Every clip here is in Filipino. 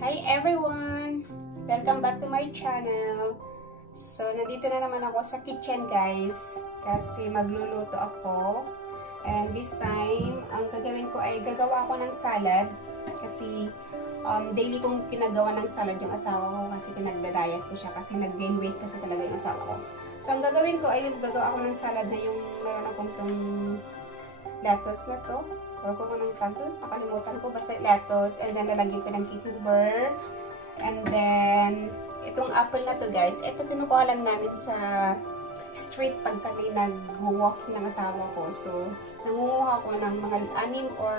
Hi everyone! Welcome back to my channel. So, nandito na naman ako sa kitchen guys. Kasi magluluto ako. And this time, ang gagawin ko ay gagawa ako ng salad. Kasi daily kong pinagawa ng salad yung asawa ko kasi pinagda-diet ko siya. Kasi nag-gain weight kasi talaga yung asawa ko. So, ang gagawin ko ay gagawa ako ng salad na yung meron akong itong lettuce na to. Huwag ko ng tag doon. Nakalimutan ko. Basta lettuce. And then, lalagyan ko ng cucumber. And then, itong apple na to guys. Ito kinukuha lang namin sa street pag kami nag-walking ng asawa ko. So, nangunguha ko ng mga 6 or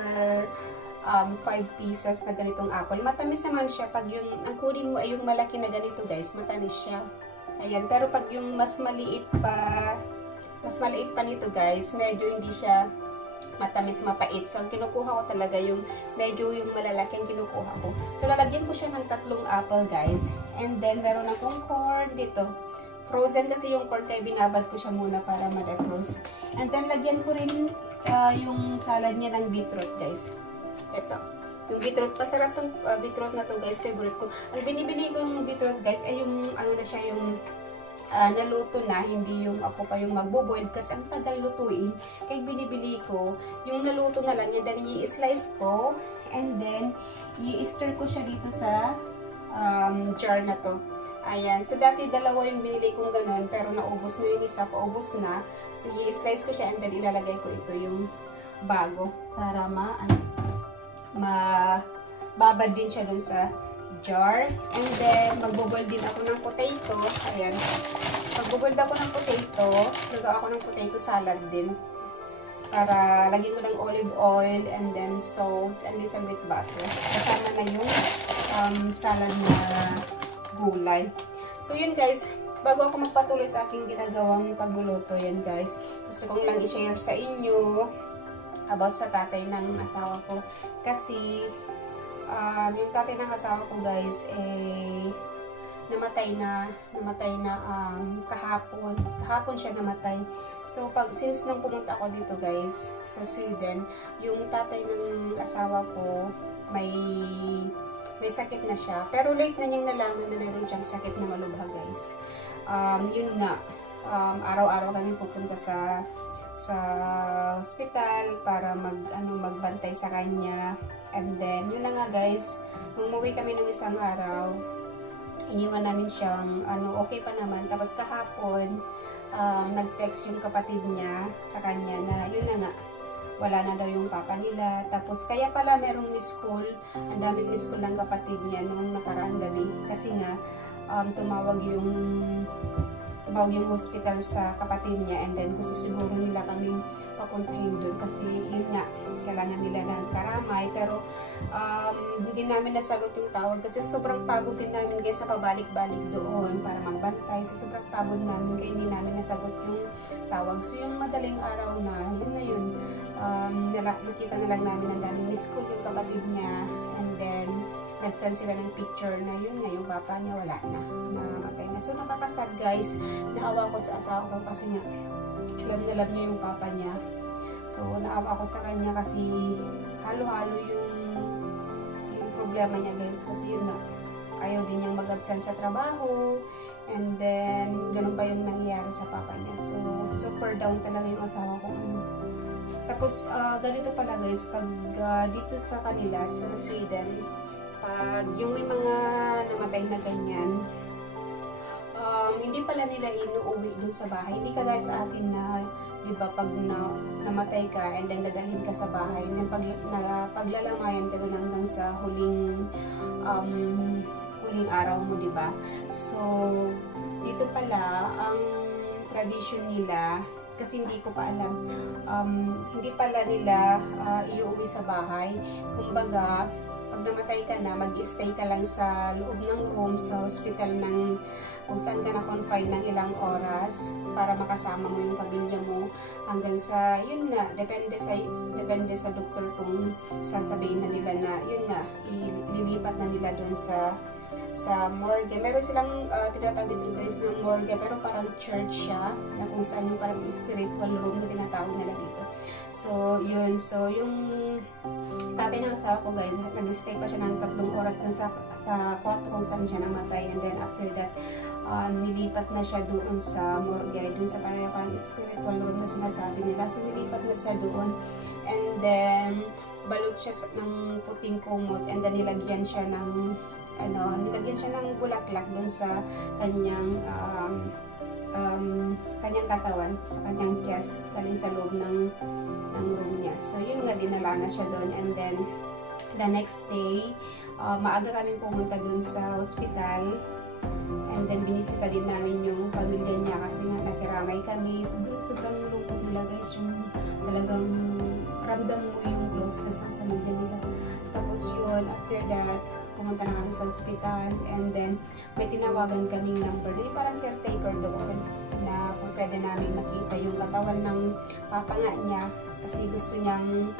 5 pieces na ganitong apple. Matamis naman siya. Pag yung, ang kunin mo ay yung malaki na ganito guys. Matamis siya. Ayan. Pero pag yung mas maliit pa nito guys, medyo hindi siya matamis, mapait. So, ang kinukuha ko talaga yung medyo yung malalaki ang kinukuha ko. So, lalagyan ko siya ng 3 apple, guys. And then, meron akong corn dito. Frozen kasi yung corn, kaya binabad ko siya muna para ma-defrost. And then, lagyan ko rin yung salad niya ng beetroot, guys. Ito. Yung beetroot. Pasarap tong beetroot na to, guys. Favorite ko. Ang binibili ko yung beetroot, guys, ay yung, ano na siya, yung naluto na, hindi yung ako pa yung magbo-boil kasi ang tagal lutuin. Kaya binibili ko, yung naluto na lang yan, then i-slice ko, and then i-stir ko siya dito sa jar na to. Ayan. So, dati dalawa yung binili kong ganun, pero naubos na yung isa, paubos na. So, i-slice ko siya, and then ilalagay ko ito yung bago para babad din siya dun sa jar. And then, magbo-boil din ako ng potato. Ayan. Magbo-boil ako ng potato. Lagaw ako ng potato salad din. Para lagyan ko ng olive oil and then salt and little bit butter. Kasama na yung salad na gulay. So, yun guys. Bago ako magpatuloy sa aking ginagawang pagluluto, yan guys. Gusto kong lang i-share sa inyo about sa tatay ng asawa ko. Kasi, yung tatay ng asawa ko guys namatay na kahapon siya namatay. So since nung pumunta ako dito guys sa Sweden, yung tatay ng asawa ko may sakit na siya, pero late na niyang nalaman na meron siyang sakit na malubha guys. Yun nga, araw-araw kami pupunta sa hospital para magbantay sa kanya. And then, yun na nga guys, nung umuwi kami ng isang araw, iniwan namin siyang, okay pa naman. Tapos kahapon, nag-text yung kapatid niya sa kanya na, yun na nga, wala na daw yung papa nila. Tapos, kaya pala merong miss call, ang daming miss call ng kapatid niya noong nakaraang gabi. Kasi nga, tumawag yung hospital sa kapatid niya, and then gusto siguro nila kaming papuntahin doon kasi yun nga, kailangan nila ng karamay, pero hindi namin nasagot yung tawag kasi sobrang pagod din namin guys sa pabalik-balik doon para magbantay. So sobrang pagod namin kaya hindi namin nasagot yung tawag. So yung madaling araw na, yun nakita na lang namin ang daming miss call yung kapatid niya, and then nag-send sila ng picture na yun nga, yung papa niya wala na, namatay na. So nakakasad guys, naawa ko sa asawa ko kasi nga alam niya yung papa niya. So naawa ko sa kanya kasi halo-halo yung problema niya guys, kasi yun nga, ayaw din niyang mag-absent sa trabaho, and then ganun pa yung nangyayari sa papa niya. So super down talaga yung asawa ko. Tapos ganito pala guys, pag dito sa kanila sa Sweden, pag yung may mga namatay na ganyan, hindi pala nila inuuwi dun sa bahay. Hindi ka guys sa atin na, di ba, pag namatay ka and then dadalhin ka sa bahay, paglalamayan ka dun hanggang sa huling araw mo, di ba? So, dito pala, ang tradition nila, kasi hindi ko pa alam, hindi pala nila iuwi sa bahay. Kumbaga, pag namatay ka na, mag-stay ka lang sa loob ng room sa hospital ng kung saan ka na-confine ng ilang oras para makasama mo yung pamilya mo hanggang sa, yun nga, depende sa doktor kung sasabihin na nila na, yun nga, ililipat na nila doon sa morgue. Meron silang tinatawag din guys ng morgue, pero parang church siya, na kung saan yung parang spiritual room na tinatawag nila dito. So, yun. So, yung tatay ng asawa ko guys, nag-stay pa siya ng 3 oras dun sa kwarto kung saan siya namatay. And then after that, nilipat na siya doon sa morgue, doon sa parang spiritual room na sinasabi nila. So nilipat na siya doon. And then balot siya ng puting kumot, and then nilagyan siya ng bulaklak doon sa kanyang katawan, sa kanyang chest, galing sa loob ng room niya. So yun nga, dinala na siya doon. And then the next day, maaga kami pumunta doon sa hospital. And then binisita din namin yung pamilya niya kasi nga nakiramay kami. Sobrang lungkot nila guys, yung talagang ramdam mo yung closeness ng pamilya nila. Tapos yun, after that, pumunta na kami sa hospital, and then may tinawagan kaming number na yung parang caretaker doon na kung pwede namin makita yung katawan ng papa nga niya, kasi gusto niyang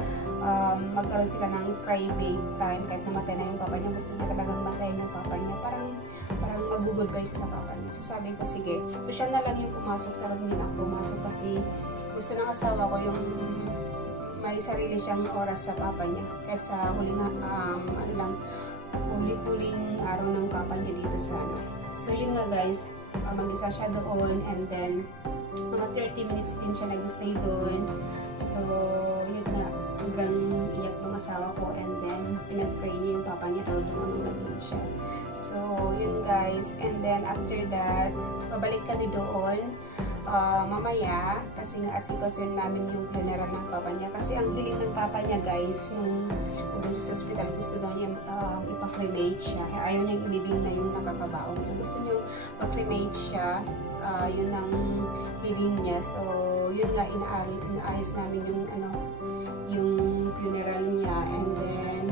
magkaroon sila ng private time kahit namatay na yung papa niya. Gusto niya talagang matayin yung papa niya, parang mag-goodbye siya sa papa niya. So sabi ko sige, so siya na lang yung pumasok, sa room, hindi na ako pumasok kasi gusto ng asawa ko yung may sarili siyang oras sa papa niya kaysa huling araw ng papa niya dito sa So yun nga guys, mag-isa siya doon, and then mga 30 minutes din siya nag-stay doon. So yun nga, sobrang iyak ng asawa ko, and then pinag-pray niya yung papa niya daw doon siya. So yun guys, and then after that, pabalik kami doon mamaya, kasi nga asikaso namin yung funeral ng papa niya. Kasi ang hiling ng papa niya guys, yung doon sa hospital, gusto daw niya ipa-cremate siya. Kaya ayaw niyang ilibing na yung nakakabaon. So gusto niya ipa-cremate siya, yun ang hiling niya. So yun nga, inaayos namin yung funeral niya. And then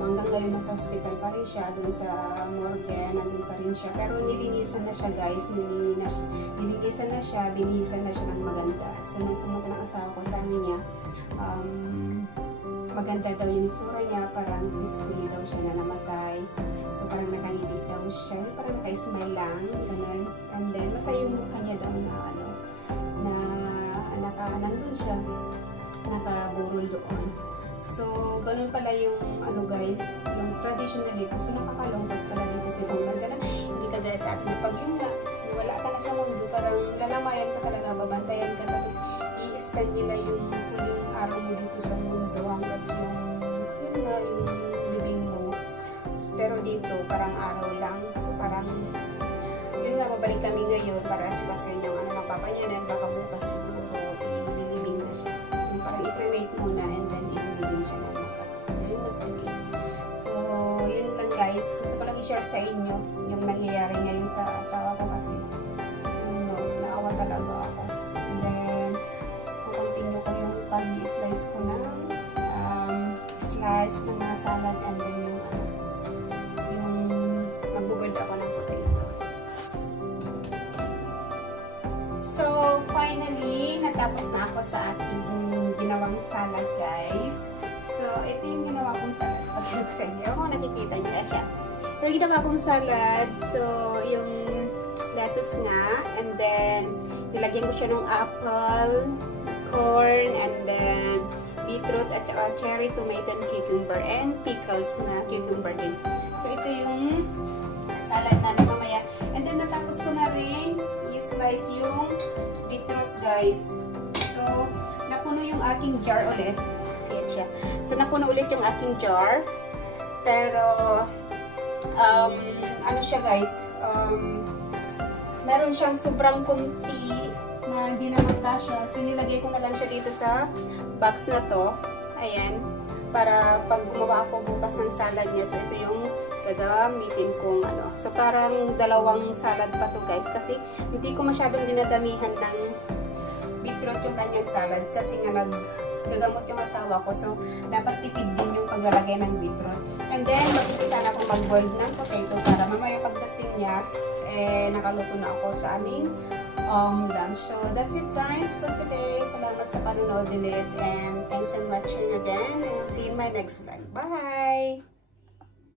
hanggang ngayon nasa hospital pa rin siya, doon sa morgue, nandun pa rin siya. Pero nilinisan na siya guys, nilinisan na siya, binihisan na siya ng maganda. So nung pumunta ng asawa ko, sabi niya, maganda daw yung itsura niya, parang peacefully daw siya na namatay. So parang nakangiti daw siya, parang naka-smile lang, ganun. And then masaya yung mukha niya daw na nandun siya, nakaburol doon. So, ganun pala yung guys, yung traditional dito. So, nakakalungkot pala dito sa ibang bansa na hindi ka gaya sa atin. Pag yun nga, wala ka na sa mundo, parang lalamayan ka talaga, babantayan ka, tapos i-spend nila yung huling araw mo dito sa mundo hanggat yung living mo. Pero dito, parang araw lang. So, parang yun nga, babalik kami ngayon para asikasin yung ng papa niya, na baka bukas siguro ililibing na siya. Yung parang i-cremate muna, and then ililibing siya na So, yun lang guys. Gusto ko lang i-share sa inyo yung nangyayari ngayon sa asawa ko kasi naawa talaga ako. And then, kukontinue ko yung pag-slice ko ng slice ng mga salad, and then yung magbubod ako ng potato. So, finally, natapos na ako sa aking ginawang salad guys. So, ito yung ginawa kong salad. Pagkakit sa inyo. Kung nakikita nyo, siya. Ito yung ginawa kong salad. So, yung lettuce nga. And then, nilagyan ko siya ng apple, corn, and then beetroot, at saka cherry, tomato, and cucumber, and pickles na cucumber din. So, ito yung salad namin mamaya. And then, natapos ko na rin i-slice yung beetroot, guys. So, napuno yung aking jar ulit. Ayan siya. So, napuno ulit yung aking jar. Pero, ano siya guys, meron siyang sobrang kunti na di naman kasya. So, nilagay ko na lang siya dito sa box na to. Ayan. Para pag gumawa ako bukas ng salad niya. So, ito yung gagamitin kong ano. So, parang dalawang salad pa to guys. Kasi, hindi ko masyadong dinadamihan ng beetroot yung kanyang salad. Kasi nga gagamot yung asawa ko. So, dapat tipid din yung paglalagay ng beetroot. And then, mag-umpisa na akong mag-boil ng potato para mamaya pagdating niya, nakaluto na ako sa aming lunch. So, that's it guys for today. Salamat sa panonood ulit. And thanks for watching again. And see you in my next vlog. Bye!